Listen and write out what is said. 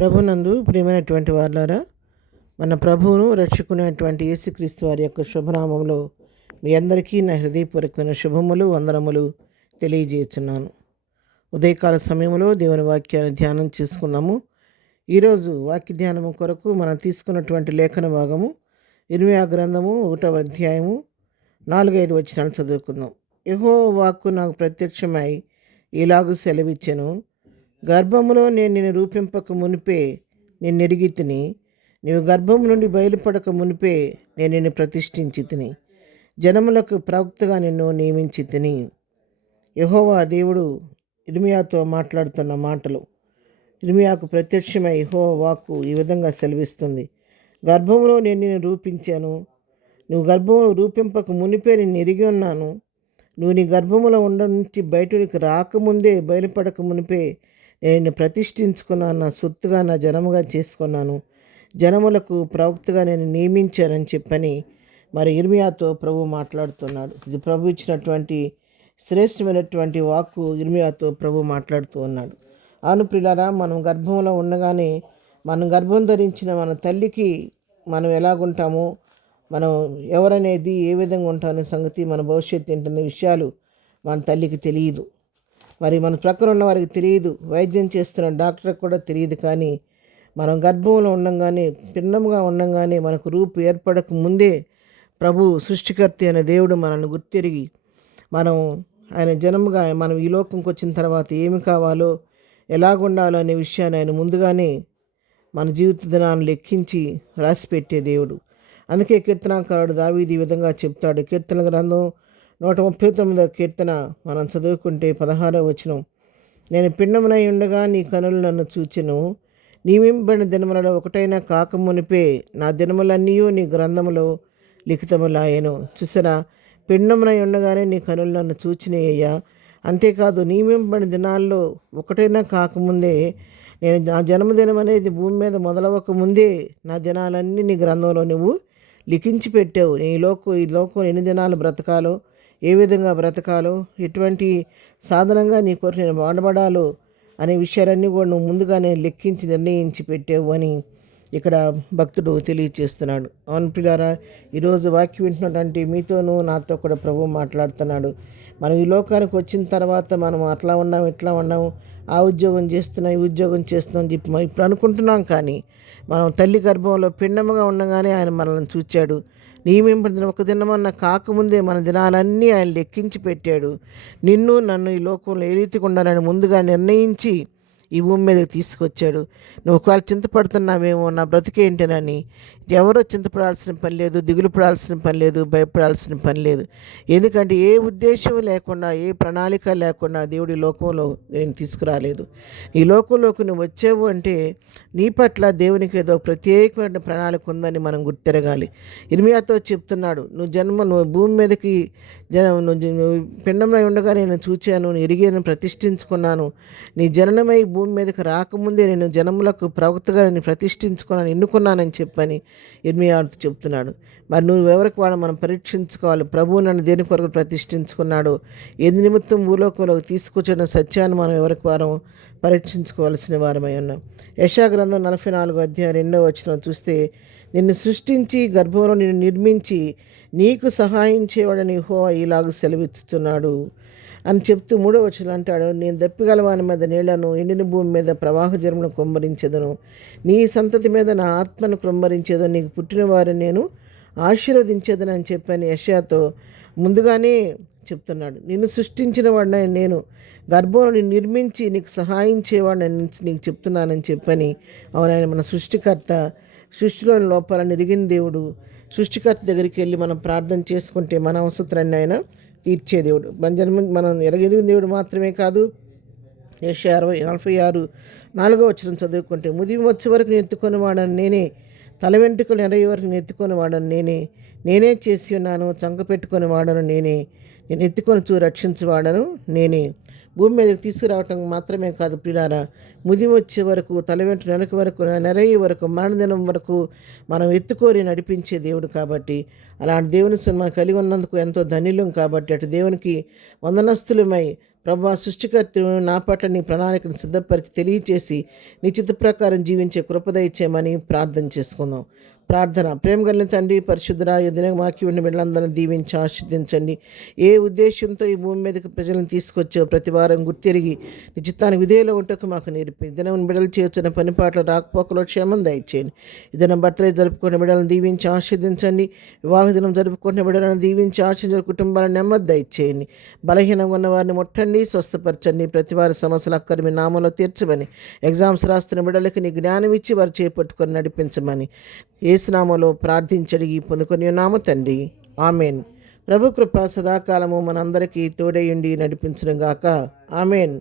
ప్రభునందు ప్రియమైనటువంటి వారులారా, మన ప్రభువును రక్షకునేటువంటి యేసుక్రీస్తు వారి యొక్క శుభనామంలో మీ అందరికీ నా హృదయపూర్వకమైన శుభములు వందనములు తెలియజేస్తున్నాను. ఉదయకాల సమయంలో దేవుని వాక్యాన్ని ధ్యానం చేసుకుందాము. ఈరోజు వాక్య ధ్యానము కొరకు మనం తీసుకున్నటువంటి లేఖన భాగము ఇర్మీయా గ్రంథము 1వ అధ్యాయము 4-5 వచనాలు చదువుకుందాం. యెహోవా వాక్కు నాకు ప్రత్యక్షమై ఇలాగు సెలవిచ్చెను, గర్భములో నేను నిన్ను రూపింపక మునిపే నిన్ను ఎరిగి తిని, నీవు గర్భము నుండి బయలుపడక మునిపే నేను నిన్ను ప్రతిష్ఠించి తిని, జనములకు ప్రవక్తగా నిన్ను నియమించి తిని. యెహోవా దేవుడు ఇర్మీయాతో మాట్లాడుతున్న మాటలు. ఇర్మీయాకు ప్రత్యక్షమై యెహోవా వాక్కు ఈ విధంగా సెలవిస్తుంది. గర్భములో నేను నిన్ను రూపించాను, నువ్వు గర్భములో రూపింపక మునిపే నిన్ను ఎరిగి ఉన్నాను. నువ్వు నీ గర్భములో ఉండ నుంచి బయటకు రాకముందే బయలుపడక మునిపే నేను ప్రతిష్ఠించుకున్నాను, నా సొత్తుగా నా జనముగా చేసుకున్నాను, జనములకు ప్రవక్తగా నేను నియమించానని చెప్పని మరి ఇర్మీయాతో ప్రభు మాట్లాడుతున్నాడు. ఇది ప్రభు ఇచ్చినటువంటి శ్రేష్టమైనటువంటి వాక్కు. ఇర్మీయాతో ప్రభు మాట్లాడుతూ ఉన్నాడు. అవును ప్రియులారా, మనం గర్భంలో ఉండగానే మనం గర్భం ధరించిన మన తల్లికి మనం ఎలాగుంటామో, మనం ఎవరనేది ఏ విధంగా ఉంటామనే సంగతి, మన భవిష్యత్తు ఏంటనే విషయాలు మన తల్లికి తెలియదు. మరి మన ప్రక్కన ఉన్న వారికి తెలియదు, వైద్యం చేస్తున్న డాక్టర్కి కూడా తెలియదు. కానీ మనం గర్భంలో ఉండంగానే, పిండముగా ఉండంగానే, మనకు రూపు ఏర్పడక ముందే ప్రభు సృష్టికర్త అయిన దేవుడు మనల్ని గుర్తిరిగి, మనం ఆయన జనముగా మనం ఈ లోకంకి వచ్చిన తర్వాత ఏమి కావాలో, ఎలాగుండాలో అనే విషయాన్ని ఆయన ముందుగానే మన జీవిత దినాన్ని లెక్కించి రాసిపెట్టే దేవుడు. అందుకే కీర్తనాకారుడు దావీదు ఈ విధంగా చెప్తాడు. కీర్తన గ్రంథం 139వ కీర్తన మనం చదువుకుంటే 16వ వచనం, నేను పిండమునై ఉండగా నీ కనులు నన్ను చూచెను, నియమింపబడిన దినములలో ఒకటైనా కాకమునిపే నా దినములన్నీ నీ గ్రంథములో లిఖితములాయెను. చూసారా, పిండమునై ఉండగానే నీ కనులు నన్ను చూచినయ్యా. అంతేకాదు, నియమింపబడిన దినాల్లో ఒకటైనా కాకముందే, నేను నా జన్మదినం అనేది భూమి మీద మొదలవ్వక ముందే నా దినాలన్నీ నీ గ్రంథంలో నువ్వు లిఖించి పెట్టావు. ఈ లోకం ఎన్ని దినాలు బ్రతకాలో, ఏ విధంగా బ్రతకాలో, ఎటువంటి సాధనంగా నీ కొరకు నేను వాడబడాలో అనే విషయాలన్నీ కూడా నువ్వు ముందుగానే లెక్కించి నిర్ణయించి పెట్టావు అని ఇక్కడ భక్తుడు తెలియచేస్తున్నాడు. అవును ప్రియులారా, ఈరోజు వాక్యం వింటున్నటువంటి మీతోనూ నాతో కూడా ప్రభువు మాట్లాడుతున్నాడు. మనం ఈ లోకానికి వచ్చిన తర్వాత మనం అట్లా ఉన్నాం, ఇట్లా ఉన్నాము, ఆ ఉద్యోగం చేస్తున్నాం, ఈ ఉద్యోగం చేస్తున్నాం అని చెప్పి మనం ఇప్పుడు అనుకుంటున్నాం. కానీ మనం తల్లి గర్భంలో పిండముగా ఉండగానే ఆయన మనల్ని చూచాడు. నియమింపడిన ఒక దినమన్నా కాకముందే మన దినాలన్నీ ఆయన లెక్కించి పెట్టాడు. నిన్ను నన్ను ఈ లోకంలో ఏ రీతిగా ఉండాలని ముందుగా నిర్ణయించి ఈ భూమి మీదకి తీసుకొచ్చాడు. నువ్వు ఒకవేళ చింతపడుతున్నావేమో, నా బ్రతికేంటేనని, ఎవరో చింతపడాల్సిన పని లేదు, దిగులు పడాల్సిన పని లేదు, భయపడాల్సిన పని లేదు. ఎందుకంటే ఏ ఉద్దేశం లేకుండా, ఏ ప్రణాళిక లేకుండా దేవుడి లోకంలో నేను తీసుకురాలేదు. ఈ లోకంలోకి నువ్వు వచ్చావు అంటే నీ పట్ల దేవునికి ఏదో ప్రత్యేకమైన ప్రణాళిక ఉందని మనం గుర్తెరగాలి. ఇర్మీయాతో చెప్తున్నాడు, నువ్వు భూమి మీదకి నువ్వు పిండంలో ఉండగా నేను చూచాను, ఎరిగాను, ప్రతిష్ఠించుకున్నాను. నీ జననమై భూమి మీదకి రాకముందే నేను జనములకు ప్రవక్తగా నేను ప్రతిష్ఠించుకున్నాను, ఎన్నుకున్నానని చెప్పని ఇర్మీయాతో చెప్తున్నాడు. మరి నువ్వు ఎవరికి వాడు మనం పరీక్షించుకోవాలి. ప్రభువు నన్ను దేని కొరకు ప్రతిష్ఠించుకున్నాడు, ఏది నిమిత్తం భూలోకంలోకి తీసుకొచ్చిన సత్యాన్ని మనం ఎవరికి వారం పరీక్షించుకోవాల్సిన వారమై ఉన్నాం. యెషయా గ్రంథం 44వ అధ్యాయం 2వ వచనం చూస్తే, నిన్ను సృష్టించి గర్భంలో నిన్ను నిర్మించి నీకు సహాయం చేయవాడని యెహోవా ఇలాగూ సెలవిచ్చుచున్నాడు అని చెప్తూ 3వ వచనం అంటాడు, నేను దప్పిగలవాని మీద నీళ్లను, ఎండిన భూమి మీద ప్రవాహ జలమును కుమ్మరించెదను, నీ సంతతి మీద నా ఆత్మను కుమ్మరించేదను, నీకు పుట్టిన వారిని నేను ఆశీర్వదించేదని అని చెప్పని యెషయాతో ముందుగానే చెప్తున్నాడు. నిన్ను సృష్టించిన వాడిని నేను, గర్భంలో నిన్ను నిర్మించి నీకు సహాయం చేయవాడిని నీకు చెప్తున్నానని చెప్పని. అవును, ఆయన మన సృష్టికర్త, సృష్టిలోని లోపాలను ఎరిగిన దేవుడు. సృష్టికర్త దగ్గరికి వెళ్ళి మనం ప్రార్థన చేసుకుంటే మన అవసరాన్ని ఆయన తీర్చే దేవుడు. మనం ఎరిగిన దేవుడు మాత్రమే కాదు. యెషయా 46:4వ వచనం చదువుకుంటే, ముదిమి వచ్చే వరకు నేను ఎత్తుకొని వాడని నేనే, తల వెంట్రుకలు ఎరయ్యే వరకు నేను ఎత్తుకొని వాడని నేనే చేసి ఉన్నాను, చంక పెట్టుకొని వాడను నేనే, నేను ఎత్తుకొని రక్షించవాడను నేనే. భూమి మీదకి తీసుకురావటం మాత్రమే కాదు ప్రియులారా, ముదిమి వచ్చే వరకు, తల వెంట్రు నెలక వరకు, నెరయ్యే వరకు, మరణదినం వరకు మనం ఎత్తుకొని నడిపించే దేవుడు. కాబట్టి అలాంటి దేవుని మనం కలిగి ఉన్నందుకు ఎంతో ధన్యులం. కాబట్టి అటు దేవునికి వందనస్తులమై ప్రభా సృష్టికర్తను నా పట్ల నీ ప్రణాళికను సిద్ధపరిచి తెలియచేసి నీ చిత్త ప్రకారం జీవించే కృపద ఇచ్చేయమని ప్రార్థన చేసుకుందాం. ప్రార్థన. ప్రేమ కలిగిన తండ్రి, పరిశుద్ధుడా, ఈ దినం వాక్యం ఉండి బిడ్డలందరినీ దీవించి ఆశీర్వదించండి. ఏ ఉద్దేశంతో ఈ భూమి మీదకి ప్రజలను తీసుకొచ్చో ప్రతి వారం గుర్తిరిగి నీ చిత్తానికి విధేయులో ఉంటకు మాకు నేర్పి దినం బిడ్డలు చేయొచ్చిన పని పాటలు రాకపోకలో క్షేమం దయచేయండి. ఈ దినం బర్త్డే జరుపుకునే బిడ్డలను దీవించి ఆశీర్వదించండి. వివాహ దినం జరుపుకునే బిడ్డలను దీవించి ఆశీర్వదించి కుటుంబాలను నెమ్మది దయచేయండి. బలహీనంగా ఉన్న వారిని ముట్టండి, స్వస్థపరచండి. ప్రతి వారి సమస్యలు అక్కడి మీ నామంలో తీర్చమని, ఎగ్జామ్స్ రాస్తున్న బిడ్డలకి నీ జ్ఞానం ఇచ్చి వారు చేపట్టుకొని నడిపించమని యేసునామములో ప్రార్థించడిగి పొందుకొని ఉన్నాము తండ్రి. ఆమెన్. ప్రభు కృప సదాకాలము మనందరికీ తోడయుండి నడిపించును గాక. ఆమెన్.